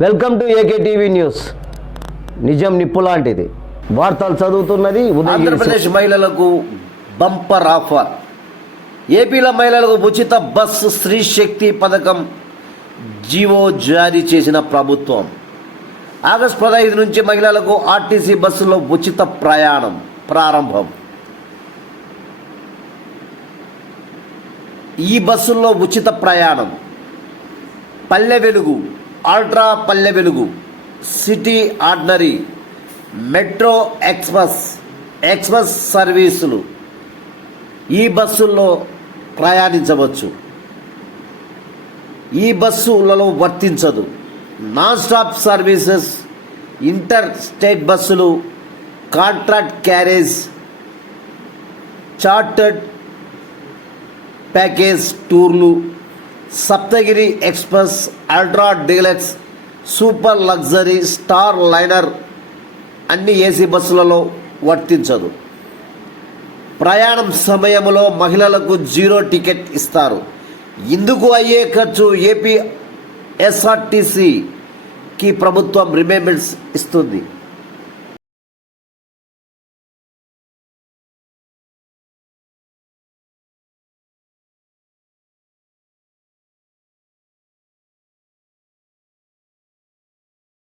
Welcome to AK TV news. నిజం నిప్పు లాంటిది. వార్తలు చదువుతున్నది ఆంధ్రప్రదేశ్ మహిళలకు బంపర్ ఆఫర్. ఏపీలో మహిళలకు ఉచిత బస్సు స్త్రీ శక్తి పథకం జీవో జారీ చేసిన ప్రభుత్వం. ఆగస్టు పదహైదు నుంచి మహిళలకు ఆర్టీసీ బస్సులో ఉచిత ప్రయాణం ప్రారంభం. ఈ బస్సుల్లో ఉచిత ప్రయాణం. పల్లె Velugu. Ultra Palle Velugu city ordinary metro express express సర్వీసులు ఈ బస్సుల్లో ప్రయాణించవచ్చు. ఈ బస్సులలో వర్తించదు. Non stop services inter state బస్సులు కాంట్రాక్ట్ క్యారేజ్ చార్టర్డ్ ప్యాకేజ్ టూర్లు Saptagiri express ultra deluxe super luxury star liner అన్ని ఏసీ బస్సులలో వర్తించదు. ప్రయాణం సమయంలో మహిళలకు జీరో టికెట్ ఇస్తారు. ఇందుకు అయ్యే ఖర్చు ఏపీ ఎస్ఆర్టీసీకి ప్రభుత్వం రిమెంబర్స్ ఇస్తుంది.